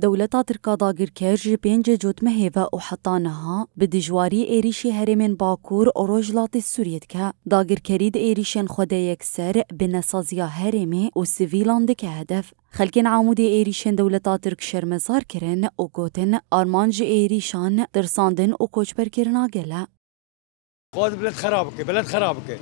دولتا تركا داگر کرج بینج جوت مهیوه و حطانها بدجواری ایریشی هرمین باکور و روجلات سوریت که داگر کرید ایریشن خوده یکسر بنسازیا هرمی و سیویلان دکه هدف. خلکین عمودی ایریشن دولتا ترک شرمزار کرن و گوتن آرمانج ایریشان درساندن و کوچبر کرنا گله. خود بلد خرابك بلد خرابك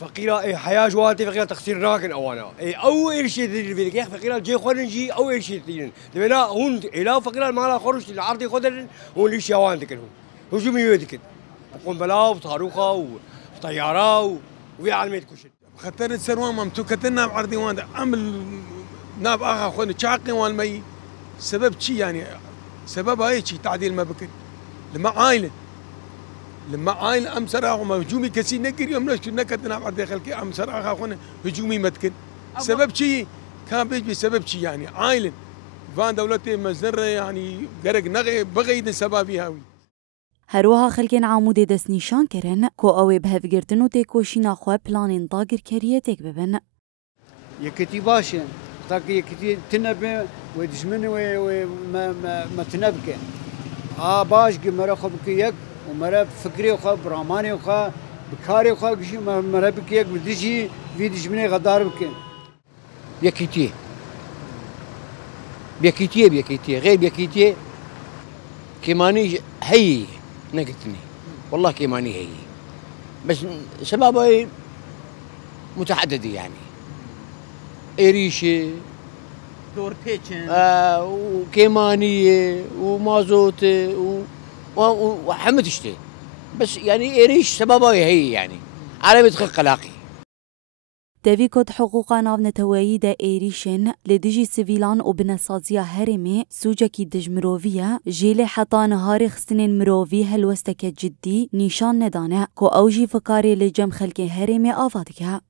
فقيرة حياة جواتي فقيرة تقصير راكن أوانا أول شيء تدير فيك يا فقيرة جي خورنجي أول شيء تديرن تبينا هون إلا فقيرة ما لا خرج العرض خدرن هون ليش يوان ذكر هون هجومي يذكر قنبلة وصاروخة وطيارة ويعلمي كل خطرت سروان ممتو كتنا بعرضي وان عمل ناب آخر خون شاقي والمي سبب شيء يعني سبب هاي شيء تعديل ما بكر لما عائل أم سراغ هجومي كسي نقر يوم نشتو نكتنا بعد خلقي أم سراغ أخونا هجومي متكن سبب شيء كان بيج بسبب شيء يعني عائل فان دولتي مزنر يعني غرق نغي بغيد سبابي هاوي هروها خلقين عمود دست نشان کرن کو اوی بهفگرتن و تکوشینا خواه پلانین داگر کریه تک ببن. یکتی باشن تاکه یکتی تنبه و دشمن و ما تنبکن. باش که مرا خوب که یک ومرا فكري خا براماني خا بكاري خا كشي مرا بكيك بدجي في دجمني غدار بكين بيكيتي غير بيكيتي كيماني هي نقتني والله كيماني هي بس شبابي متعددة يعني إريشة دور بيتشن وكيمانية ومازوت وحمد اشتي بس يعني إيريش سباباي هي يعني عربي تخل قلاقي دوی کد حقوقا ناو نتوایی دا ایریشن لدیجی سیویلان و بنسازیا هرمی سوجا کی دجمروویه جیل حتا نهاری خستنین مرووی هلوستک جدی نیشان ندانه که اوجی فکاری لجم خلک هرمی آفاد که